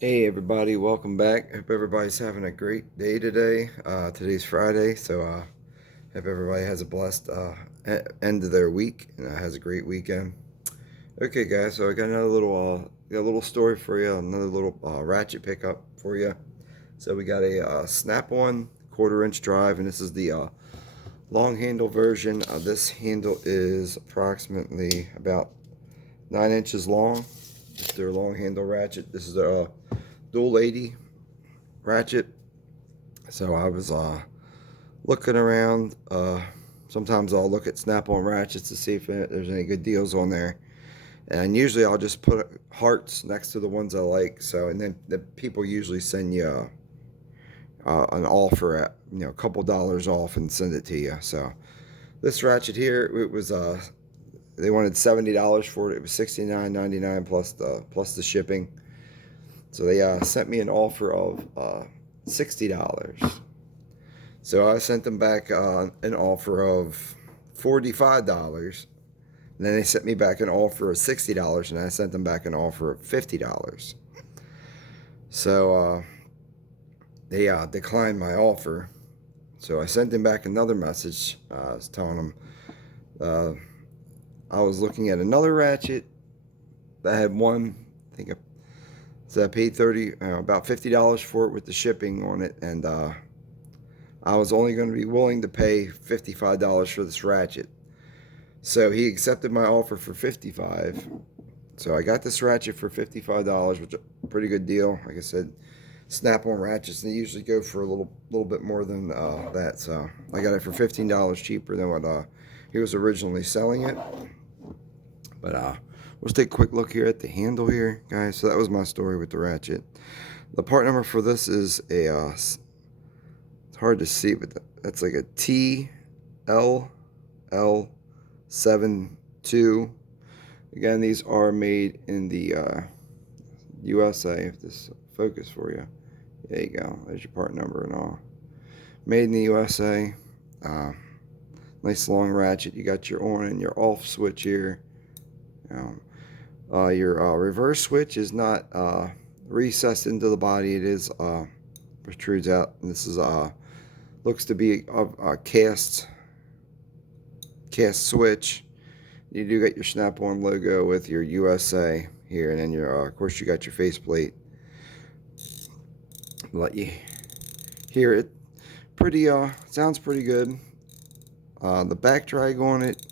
Hey everybody, welcome back. Hope everybody's having a great day today. Today's Friday, so hope everybody has a blessed end of their week and has a great weekend. Okay, guys, so I got another got a little story for you, another little ratchet pickup for you. So we got a snap-on quarter-inch drive, and this is the long handle version. This handle is approximately about 9 inches long. It's their long handle ratchet. This is a dual 80 ratchet. So I was looking around. Sometimes I'll look at Snap-on ratchets to see if there's any good deals on there. And usually I'll just put hearts next to the ones I like. So and then the people usually send you an offer at a couple dollars off and send it to you. So this ratchet here, it was they wanted $70 for it. It was $69.99 plus the shipping. So they sent me an offer of $60. So I sent them back an offer of $45. And then they sent me back an offer of $60, and I sent them back an offer of $50. So they declined my offer. So I sent them back another message telling them I was looking at another ratchet that had one. I think so I paid about $50 for it with the shipping on it, and I was only going to be willing to pay $55 for this ratchet. So he accepted my offer for $55. So I got this ratchet for $55, which is a pretty good deal. Like I said, Snap-on ratchets, they usually go for a little bit more than that. So I got it for $15 cheaper than what he was originally selling it. But let's take a quick look here at the handle here, guys. So that was my story with the ratchet. The part number for this is a it's hard to see, but that's like a TL72. Again, these are made in the USA. If this focus for you, there you go. There's your part number and all. Made in the USA. Nice long ratchet. You got your on and your off switch here. Your reverse switch is not recessed into the body. It is protrudes out. And this is looks to be a cast switch. You do get your Snap-on logo with your USA here, and then your of course you got your faceplate. Let you hear it. Pretty sounds pretty good. The back drag on it,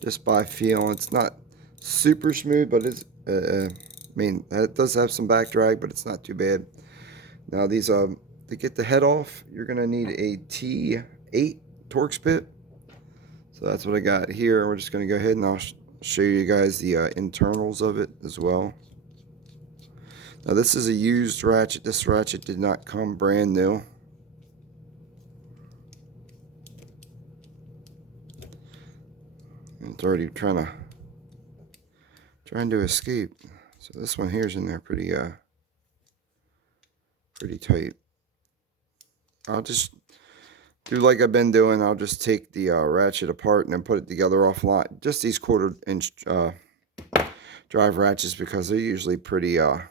just by feel, it's not super smooth, but it's I mean it does have some back drag, but it's not too bad. Now these to get the head off, you're gonna need a T8 Torx bit. So that's what I got here. We're just going to go ahead and I'll show you guys the internals of it as well. Now this is a used ratchet. This ratchet did not come brand new. It's already trying to escape. So this one here's in there pretty tight. I'll just do like I've been doing. I'll just take the ratchet apart and then put it together offline. Just these quarter-inch drive ratchets, because they're usually pretty hard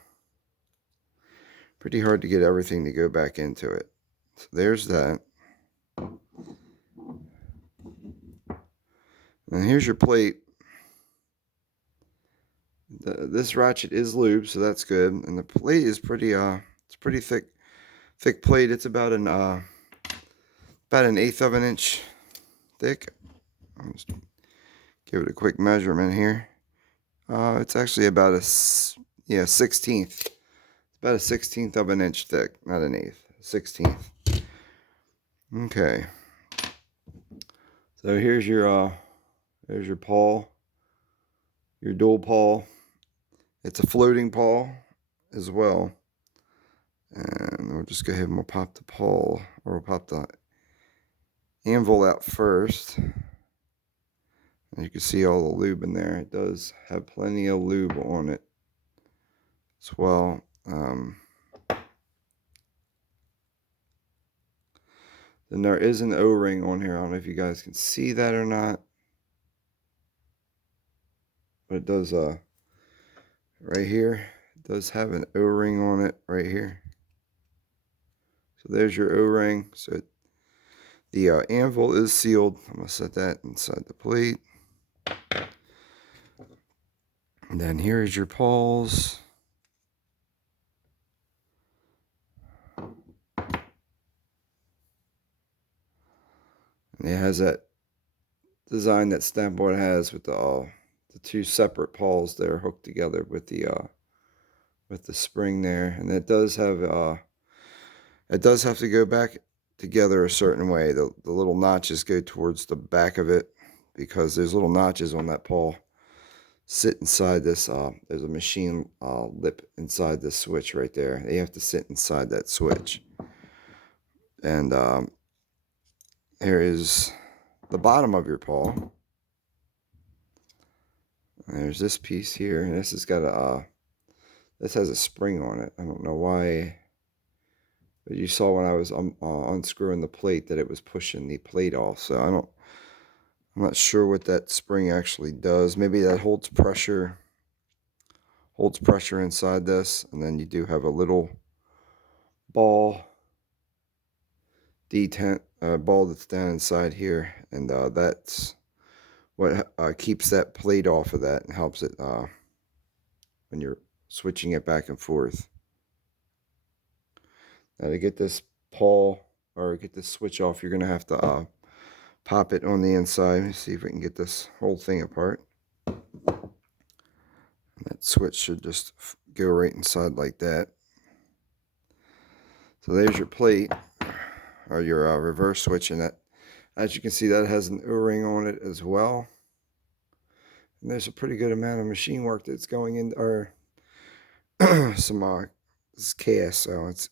to get everything to go back into it. So there's that. And here's your plate. This ratchet is lubed, so that's good. And the plate is pretty it's pretty thick plate. It's about an 1/8 of an inch thick. I'll just give it a quick measurement here. It's actually about a 1/16. It's about a 1/16 of an inch thick, not an eighth, 1/16. Okay. So here's your pawl, your dual pawl. It's a floating pawl as well. And we'll just go ahead and we'll pop the pawl, or we'll pop the anvil out first. And you can see all the lube in there. It does have plenty of lube on it as well. Then there is an O-ring on here. I don't know if you guys can see that or not. But it does, right here, it does have an O-ring on it right here. So there's your O-ring. So the anvil is sealed. I'm going to set that inside the plate. And then here is your pawls. And it has that design that Stamboard has with the two separate pawls there hooked together with the spring there. And it does have to go back together a certain way. The little notches go towards the back of it because there's little notches on that pawl sit inside this. There's a machine lip inside this switch right there. They have to sit inside that switch. And here is the bottom of your paw. There's this piece here, and this has got this has a spring on it. I don't know why, but you saw when I was unscrewing the plate that it was pushing the plate off. So I'm not sure what that spring actually does. Maybe that holds pressure inside this, and then you do have a little ball detent ball that's down inside here, and that's what keeps that plate off of that and helps it when you're switching it back and forth. Now to get this pawl or get this switch off, you're going to have to pop it on the inside. Let me see if we can get this whole thing apart. That switch should just go right inside like that. So there's your plate, or your reverse switch, and that, as you can see, that has an O-ring on it as well. And there's a pretty good amount of machine work that's going in, or some this cast, so it's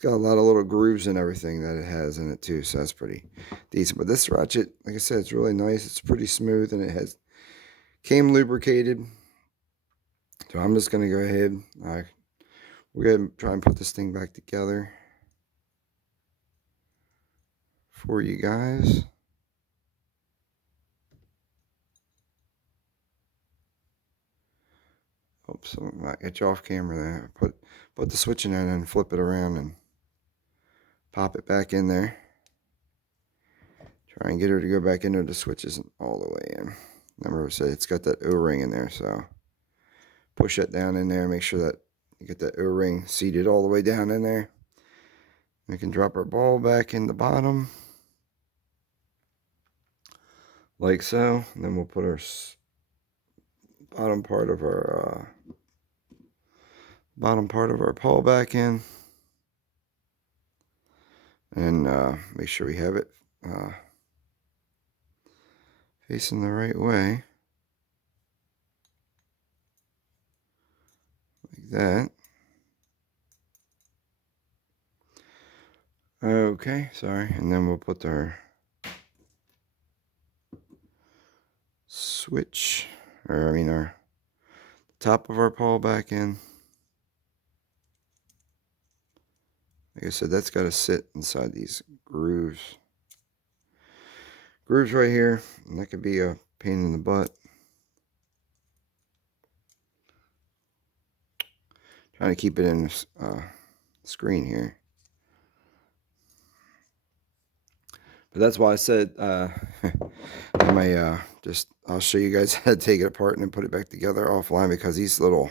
got a lot of little grooves and everything that it has in it too, so that's pretty decent. But this ratchet, like I said, it's really nice. It's pretty smooth, and it came lubricated. So I'm just gonna go ahead. We're gonna try and put this thing back together for you guys. Oops, I might get you off camera there. Put the switch in and then flip it around and pop it back in there. Try and get her to go back in there. The switch isn't all the way in. Remember I said it's got that O-ring in there, so push that down in there. Make sure that you get that O-ring seated all the way down in there. We can drop our ball back in the bottom, like so. And then we'll put our bottom part of our pawl back in, and make sure we have it facing the right way, like that. Okay, sorry. And then we'll put our switch, or I mean our top of our pawl back in. Like I said, that's got to sit inside these grooves. Grooves right here, and that could be a pain in the butt. Trying to keep it in the screen here. But that's why I said I may I'll show you guys how to take it apart and then put it back together offline, because these little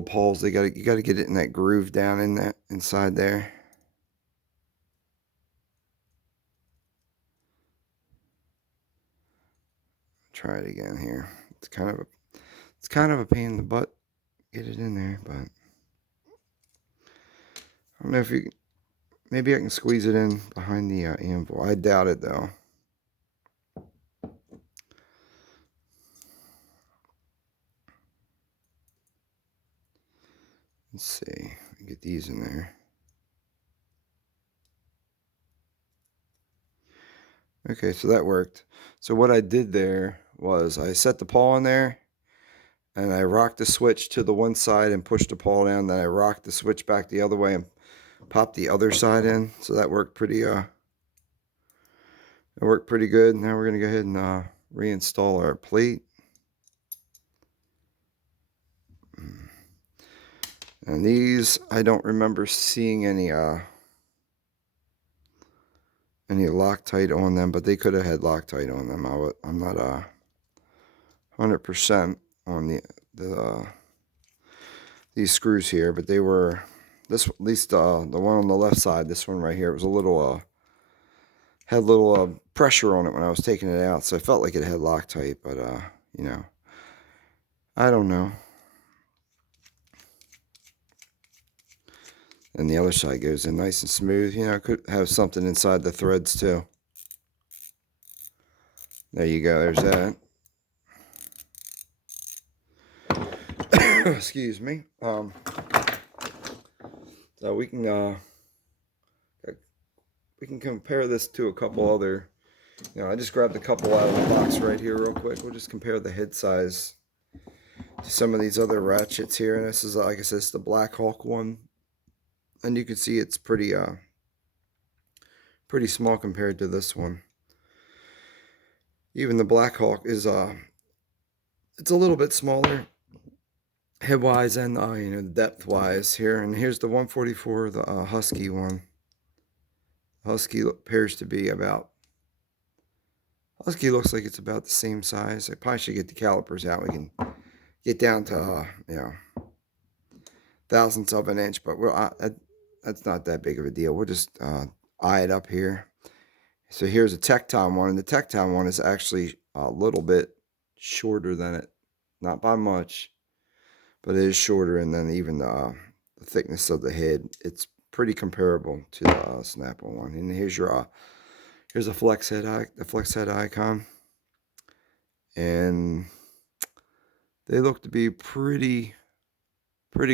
pawls, you gotta get it in that groove down in that inside there. Try it again here. It's kind of a pain in the butt. Get it in there, but I don't know if you. Maybe I can squeeze it in behind the anvil. I doubt it though. Let's see. Get these in there. Okay, so that worked. So what I did there was I set the pawl in there, and I rocked the switch to the one side and pushed the pawl down. Then I rocked the switch back the other way and popped the other side in. So that worked pretty good. Now we're gonna go ahead and reinstall our plate. And these, I don't remember seeing any Loctite on them, but they could have had Loctite on them. I'm not 100% on these screws here, but they were this, at least the one on the left side. This one right here, it was a little had a little pressure on it when I was taking it out, so I felt like it had Loctite, but you know, I don't know. And the other side goes in nice and smooth. You know, could have something inside the threads too. There you go. There's that. Excuse me. So we can compare this to a couple other. You know, I just grabbed a couple out of the box right here real quick. We'll just compare the head size to some of these other ratchets here. And this is, like I said, it's the Black Hawk one, and you can see it's pretty small compared to this one. Even the Black Hawk is it's a little bit smaller head wise and you know, depth wise here. And here's the 144, the Husky one. Husky appears to be about. Husky looks like it's about the same size. I probably should get the calipers out. We can get down to you know, thousandths of an inch, but that's not that big of a deal. We'll just eye it up here. So here's a Tecton one, and the Tecton one is actually a little bit shorter than it, not by much, but it is shorter. And then even the thickness of the head, it's pretty comparable to the Snap-on one. And here's your here's the flex head icon, and they look to be pretty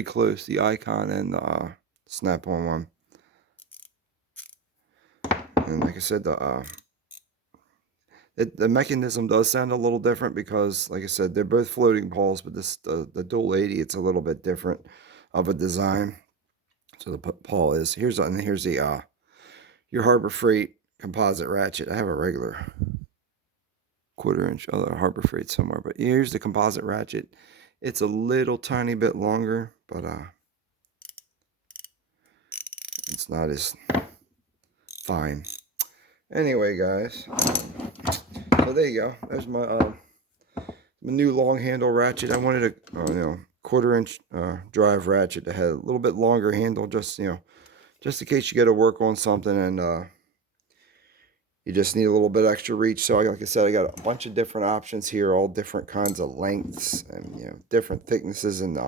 close, the icon and the Snap-on one. And like I said, the mechanism does sound a little different because, like I said, they're both floating paws, but this the dual 80, it's a little bit different of a design. So the paw is here's the your Harbor Freight composite ratchet. I have a regular 1/4 inch other Harbor Freight somewhere, but here's the composite ratchet. It's a little tiny bit longer, but it's not as fine. Anyway, guys, so there you go. There's my new long handle ratchet. I wanted a you know, 1/4 inch drive ratchet that had a little bit longer handle, just you know, just in case you got to work on something and you just need a little bit extra reach. So like I said, I got a bunch of different options here, all different kinds of lengths and, you know, different thicknesses and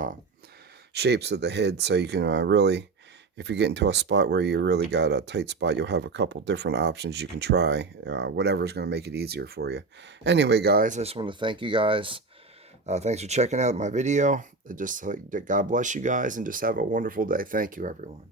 shapes of the head. So you can really, if you get into a spot where you really got a tight spot, you'll have a couple different options you can try. Whatever's going to make it easier for you. Anyway, guys, I just want to thank you guys. Thanks for checking out my video. God bless you guys, and just have a wonderful day. Thank you, everyone.